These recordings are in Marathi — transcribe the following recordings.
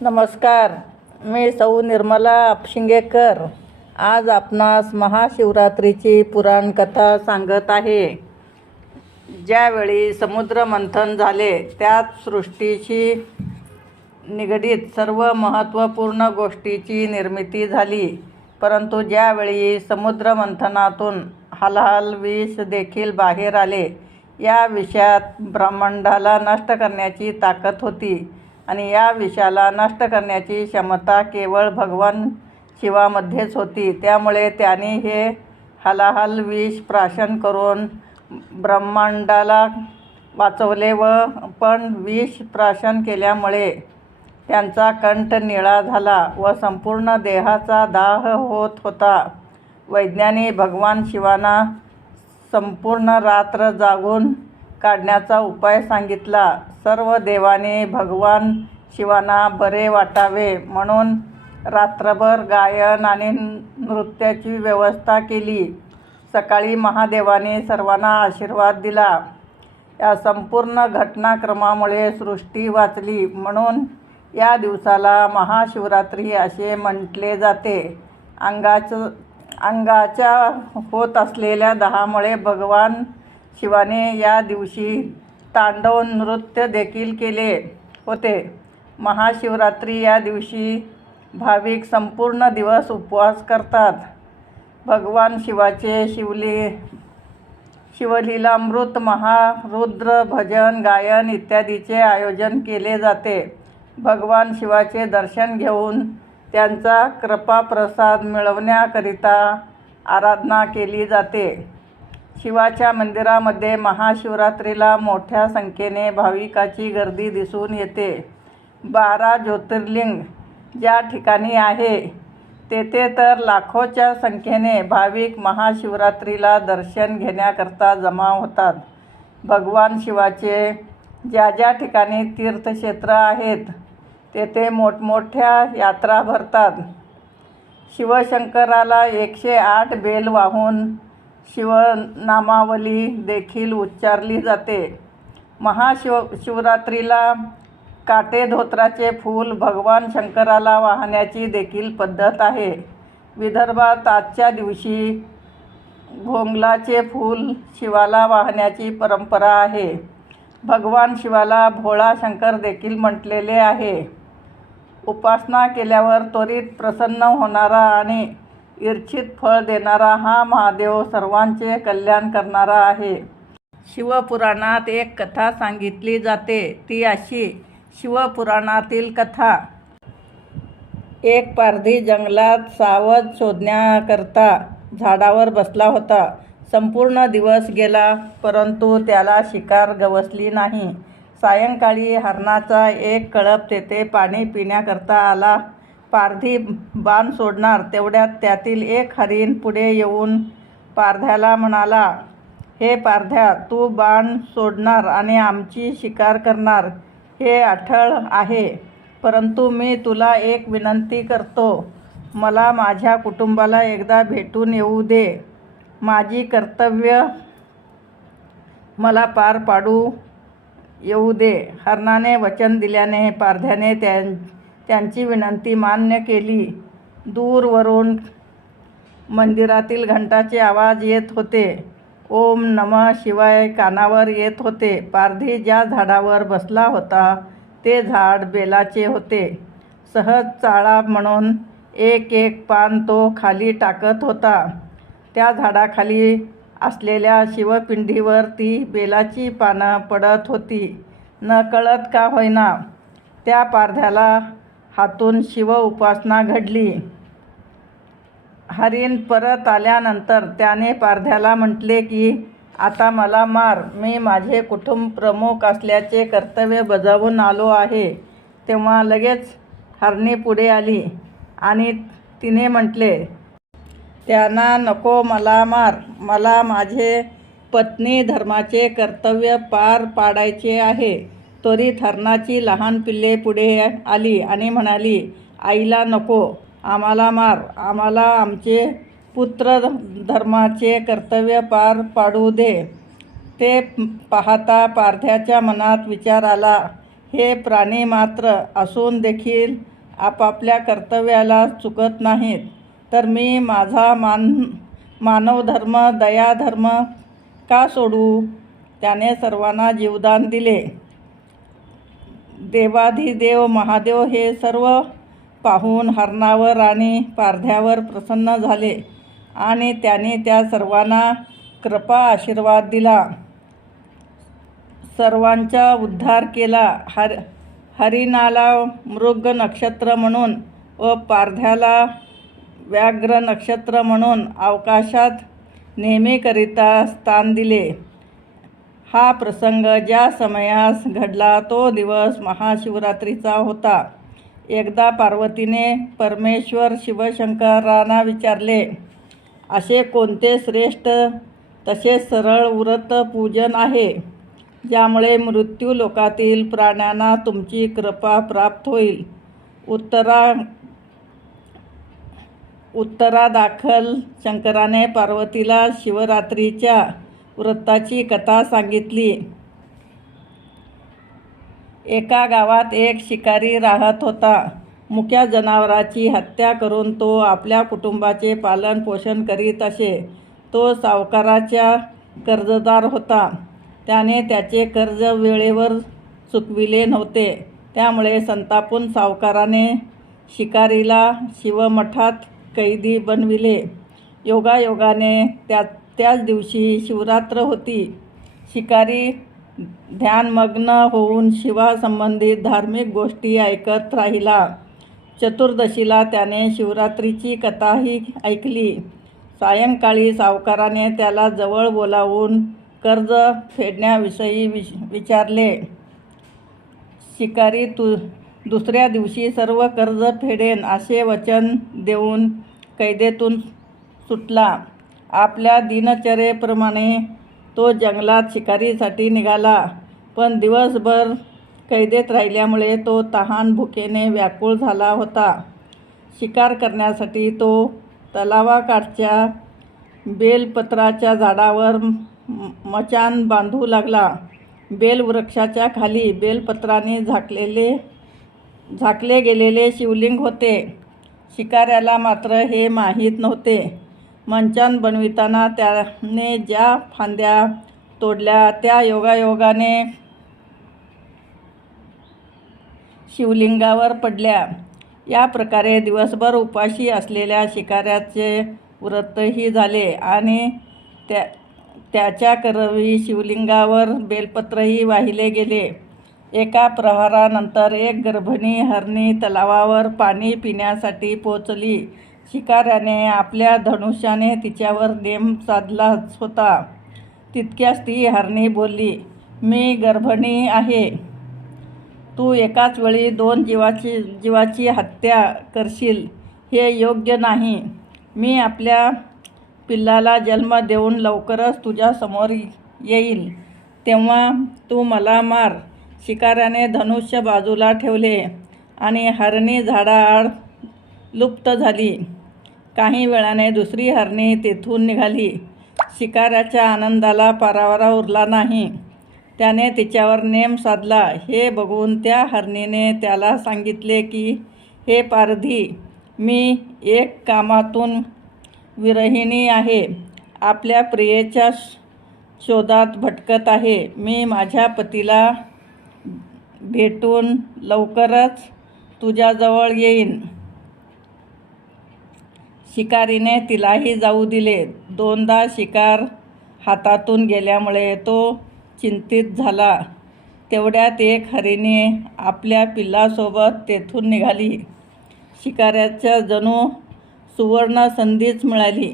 नमस्कार मी सौ निर्मला शिंगेकर आज आपणास महाशिवरात्रीची पुराणकथा सांगत आहे. ज्यावेळी समुद्रमंथन झाले त्यात सृष्टीशी निगडीत सर्व महत्त्वपूर्ण गोष्टीची निर्मिती झाली. परंतु ज्यावेळी समुद्रमंथनातून हलहल विष देखील बाहेर आले या विषयात ब्रह्मांडाला नष्ट करण्याची ताकद होती. आणि या विषाला नष्ट करण्याची क्षमता केवळ भगवान शिवामध्येच होती. त्यामुळे त्याने हे हलाहल विष प्राशन करून ब्रह्मांडाला वाचवले व पण विष प्राशन केल्यामुळे त्यांचा कंठ निळा झाला व संपूर्ण देहाचा दाह होत होता. वैज्ञानिक भगवान शिवाना संपूर्ण रात्र जागून काढण्याचा उपाय सांगितला. सर्व देवाने भगवान शिवांना बरे वाटावे म्हणून रात्रभर गायन आणि नृत्याची व्यवस्था केली. सकाळी महादेवाने सर्वांना आशीर्वाद दिला. या संपूर्ण घटनाक्रमामुळे सृष्टी वाचली म्हणून या दिवसाला महाशिवरात्री असे म्हटले जाते. अंगाचं अंगाच्या होत असलेल्या दहामुळे भगवान शिवाने या दिवशी तांडव नृत्य देखील केले होते. महाशिवरात्री या दिवशी भाविक संपूर्ण दिवस उपवास करतात. भगवान शिवाचे शिवली शिवलीलामृत महारुद्र भजन गायन इत्यादीचे आयोजन केले जाते. भगवान शिवाचे दर्शन घेऊन त्यांचा कृपाप्रसाद मिळवण्याकरिता आराधना केली जाते. शिवाच्या मंदिरामध्ये महाशिवरात्रीला मोठ्या संख्येने भाविकाची गर्दी दिसून येते. बारा ज्योतिर्लिंग ज्या ठिकाणी आहे तेथे तर लाखोच्या संख्येने भाविक महाशिवरात्रीला दर्शन घेण्याकरता जमा होतात. भगवान शिवाचे ज्या ज्या ठिकाणी तीर्थक्षेत्र आहेत तेथे मोठमोठ्या यात्रा भरतात. शिवशंकराला एकशे आठ बेल वाहून शिवनामावली देखील उच्चारली जाते. महाशिव शिवरात्रीला काटे धोत्राचे फूल भगवान शंकराला वाहण्याची देखील पद्धत आहे. विदर्भात आजच्या दिवशी घोंगलाचे फूल शिवाला वाहण्याची परंपरा आहे. भगवान शिवाला भोळा शंकर देखील म्हटलेले आहे. उपासना केल्यावर त्वरित प्रसन्न होणारा आणि इच्छित फळ देणारा हा महादेव सर्वांचे कल्याण करणारा आहे. शिवपुराणात एक कथा सांगितली जाते ती अशी शिवपुराणातील कथा. एक पारधी जंगलात सावध शोधण्याकरता झाडावर बसला होता. संपूर्ण दिवस गेला परंतु त्याला शिकार गवसली नाही. सायंकाळी हरणाचा एक कळप तेथे पाणी पिण्याकरता आला. पारधी बाण सोडणार. तेवढ्यात त्यातील एक हरिण पुढे येऊन पारध्याला म्हणाला हे पारध्या तू बाण सोडणार आणि आमची शिकार करणार. हे अठळ आहे परंतु मी तुला एक विनंती करतो. मला माझ्या कुटुंबाला एकदा भेटून येऊ दे. माझी कर्तव्य मला पार पाडू येऊ दे. हरणाने वचन दिल्याने पारध्याने त्यां त्यांची विनंती मान्य केली. दूरवरून मंदिरातील घंटाचे आवाज येत होते. ओम नमः शिवाय कानावर येत होते. पारधी ज्या झाडावर बसला होता ते झाड बेलाचे होते. सहज चाळा म्हणून एक एक पान तो खाली टाकत होता. त्या झाडाखाली असलेल्या शिवपिंडीवर ती बेलाची पानं पडत होती. न कळत का होईना त्या पारध्याला हातून शिव उपासना घडली. हरिण परत आल्यानंतर त्याने पारध्याला म्हटले की आता मला मार. मी माझे कुटुंब प्रमुख असल्याचे कर्तव्य बजावून आलो आहे. तेव्हा लगेच हरणी पुढे आली आणि तिने म्हटले त्यांना नको मला मार. मला माझे पत्नी धर्माचे कर्तव्य पार पाडायचे आहे. त्वरित हरणाची लहान पिल्ले पुढे आली आणि म्हणाली आईला नको आम्हाला मार आम्हाला आमचे पुत्र धर्माचे कर्तव्य पार पाडू दे. ते पाहता पारध्याच्या मनात विचार आला हे प्राणी मात्र असून देखील आपापल्या कर्तव्याला चुकत नाहीत. तर मी माझा मान मानवधर्म दयाधर्म का सोडू? त्याने सर्वांना जीवदान दिले. देवाधिदेव महादेव हे सर्व पाहून हरणावर आणि पारध्यावर प्रसन्न झाले आणि त्याने त्या सर्वांना कृपा आशीर्वाद दिला. सर्वांचा उद्धार केला. हर हरिणाला मृग नक्षत्र म्हणून व पारध्याला व्याघ्र नक्षत्र म्हणून अवकाशात नेहमीकरिता स्थान दिले. हा प्रसंग ज्या समयास घडला तो दिवस महाशिवरात्रीचा होता. एकदा पार्वतीने परमेश्वर शिवशंकरांना विचारले असे कोणते श्रेष्ठ तसेच सरळ व्रत पूजन आहे ज्यामुळे मृत्यू लोकातील प्राण्यांना तुमची कृपा प्राप्त होईल उत्तरा उत्तरादाखल शंकराने पार्वतीला शिवरात्रीच्या वृत्ताची कथा सांगितली. एका गावात एक शिकारी राहत होता. मुक्या जनावराची हत्या करून तो आपल्या कुटुंबाचे पालन पोषण करीत असे. तो सावकाराच्या कर्जदार होता. त्याने त्याचे कर्ज वेळेवर चुकविले नव्हते. त्यामुळे संतापून सावकाराने शिकारीला शिवमठात कैदी बनविले. योगायोगाने त्या त्याच दिवशी शिवरात्र होती. शिकारी ध्यानमग्न होऊन शिवासंबंधित धार्मिक गोष्टी ऐकत राहिला. चतुर्दशीला त्याने शिवरात्रीची कथाही ऐकली. सायंकाळी सावकाराने त्याला जवळ बोलावून कर्ज फेडण्याविषयी विच विचारले. शिकारी तु दुसऱ्या दिवशी सर्व कर्ज फेडेन असे वचन देऊन कैदेतून सुटला. आपल्या दिनचर्येप्रमाणे तो जंगलात शिकारीसाठी निघाला. पण दिवसभर कैदेत राहिल्यामुळे तो तहान भुकेने व्याकुळ झाला होता. शिकार करण्यासाठी तो तलावाकाठच्या बेलपत्राच्या झाडावर मचान बांधू लागला. बेलवृक्षाच्या खाली बेलपत्राने झाकलेले झाकले गेलेले शिवलिंग होते. शिकाऱ्याला मात्र हे माहीत नव्हते. मंचान बनविताना त्याने ज्या फांद्या तोडल्या त्या योगायोगाने शिवलिंगावर पडल्या. या प्रकारे दिवसभर उपाशी असलेल्या शिकाऱ्याचे व्रतही झाले आणि त्या त्याच्या करवी शिवलिंगावर बेलपत्रही वाहिले गेले. एका प्रहारानंतर एक गर्भिणी हरणी तलावावर पाणी पिण्यासाठी पोचली. शिकाऱ्याने आपल्या धनुष्याने तिच्यावर नेम साधलाच होता. तितक्याच ती हरणी बोलली मी गर्भणी आहे. तू एकाच वेळी दोन जीवाची जीवाची हत्या करशील. हे योग्य नाही. मी आपल्या पिल्लाला जन्म देऊन लवकरच तुझ्यासमोर येईल. तेव्हा तू मला मार. शिकाऱ्याने धनुष्य बाजूला ठेवले आणि हरणी झाडाआड लुप्त झाली. काही वेळाने दुसरी हरणी तेथून निघाली. शिकाऱ्याच्या आनंदाला पारावारा उरला नाही. त्याने तिच्यावर नेम साधला. हे बघून त्या हरणीने त्याला सांगितले की हे पारधी मी एक कामातून विरहिणी आहे. आपल्या प्रियेच्या शोधात भटकत आहे. मी माझ्या पतीला भेटून लवकरच तुझ्याजवळ येईन. शिकारीने तिलाही जाऊ दिले. दोनदा शिकार हातातून गेल्यामुळे तो चिंतित झाला. तेवढ्यात एक हरिणी आपल्या पिल्लासोबत तेथून निघाली. शिकाऱ्याच्या जणू सुवर्ण संधीच मिळाली.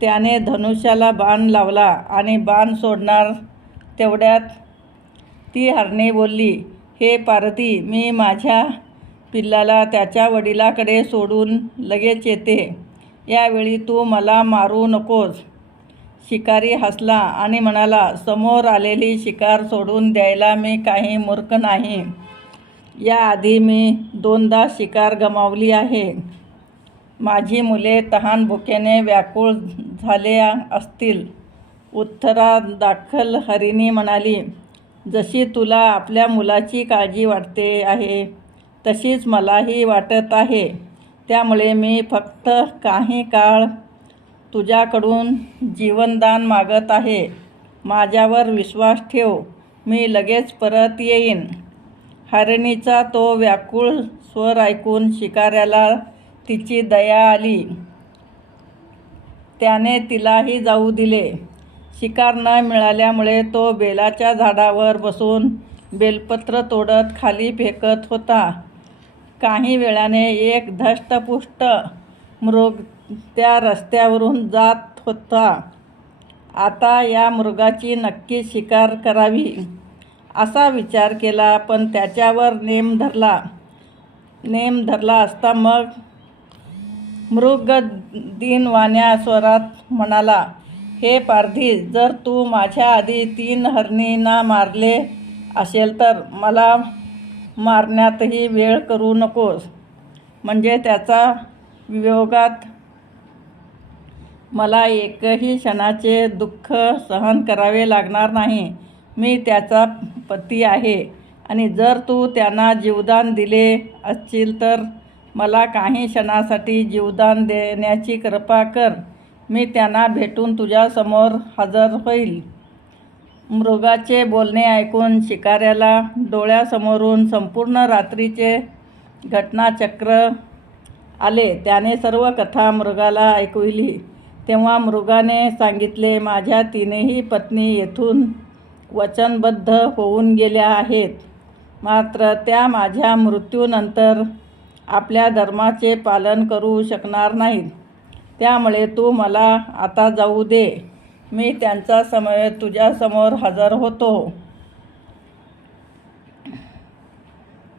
त्याने धनुष्याला बाण लावला आणि बाण सोडणार तेवढ्यात ती हरणे बोलली हे पारती मी माझ्या पिल्लाला त्याच्या वडिलाकडे सोडून लगेच येते. यावेळी तू मला मारू नकोस. शिकारी हसला आणि म्हणाला समोर आलेली शिकार सोडून द्यायला मी काही मूर्ख नाही. याआधी मी दोनदा शिकार गमावली आहे. माझी मुले तहान भुकेने व्याकुळ झाले असतील. उत्तरादाखल हरिणी म्हणाली जशी तुला आपल्या मुलाची काळजी वाटते आहे तशीच मलाही वाटत आहे. त्यामुळे मी फक्त काही काळ तुझ्याकडून जीवनदान मागत आहे. माझ्यावर विश्वास ठेव मी लगेच परत येईन. हरणीचा तो व्याकुळ स्वर ऐकून शिकाऱ्याला तिची दया आली. त्याने तिलाही जाऊ दिले. शिकार न मिळाल्यामुळे तो बेलाच्या झाडावर बसून बेलपत्र तोडत खाली फेकत होता. काही वेळाने एक धष्टपुष्ट मृग त्या रस्त्यावरून जात होता. आता या मृगाची नक्की शिकार करावी असा विचार केला पण त्याच्यावर नेम धरला. नेम धरला असता मग मृग दिनवाण्या स्वरात म्हणाला हे पारधी जर तू माझ्या आधी तीन हरणींना मारले असेल तर मला मारण्यातही वेळ करू नकोस. म्हणजे त्याचा वियोगात मला एकही क्षणाचे दुःख सहन करावे लागणार नाही. मी त्याचा पती आहे. आणि जर तू त्यांना जीवदान दिले असशील तर मला काही क्षणासाठी जीवदान देण्याची कृपा कर. मी त्यांना भेटून तुझ्यासमोर हजर होईल. मृगाचे बोलणे ऐकून शिकाऱ्याला डोळ्यासमोरून संपूर्ण रात्रीचे घटनाचक्र आले. त्याने सर्व कथा मृगाला ऐकविली. तेव्हा मृगाने सांगितले माझ्या तीनही पत्नी येथून वचनबद्ध होऊन गेल्या आहेत. मात्र त्या माझ्या मृत्यूनंतर आपल्या धर्माचे पालन करू शकणार नाहीत. त्यामुळे तू मला आता जाऊ दे. मी त्यांचा समय तुझ्यासमोर हजर होतो.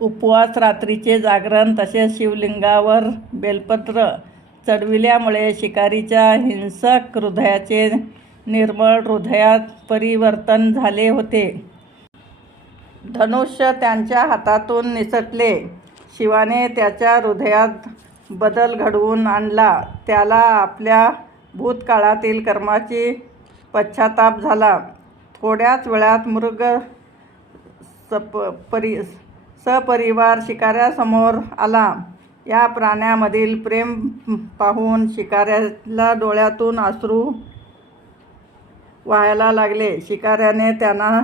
उपवास रात्रीचे जागरण तसेच शिवलिंगावर बेलपत्र चढविल्यामुळे शिकारीच्या हिंसक हृदयाचे निर्मळ हृदयात परिवर्तन झाले होते. धनुष्य त्यांच्या हातातून निसटले. शिवाने त्याच्या हृदयात बदल घडवून आणला. त्याला आपल्या भूतकाळातील कर्माची पश्चाताप झाला. थोड्याच वेळात मृग सप परि सपरिवार शिकाऱ्यासमोर आला. या प्राण्यामधील प्रेम पाहून शिकाऱ्याला डोळ्यातून अश्रू व्हायला लागले. शिकाऱ्याने त्यांना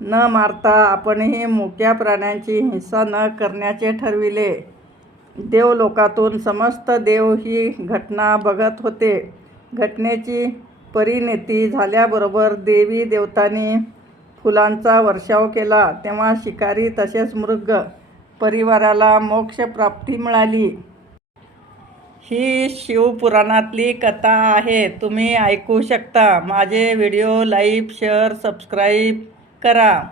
न मारता आपणही मुक्या प्राण्यांची हिंसा न करण्याचे ठरविले. देवलोकातून समस्त देव ही घटना बघत होते. घटनेची परिणती झाल्याबरोबर देवी देवतांनी फुलांचा वर्षाव केला. तेव्हा शिकारी तसेच मृग परिवाराला मोक्षप्राप्ती मिळाली. ही शिवपुराणातली कथा आहे. तुम्ही ऐकू शकता. माझे व्हिडिओ लाईक शेअर सबस्क्राईब करा.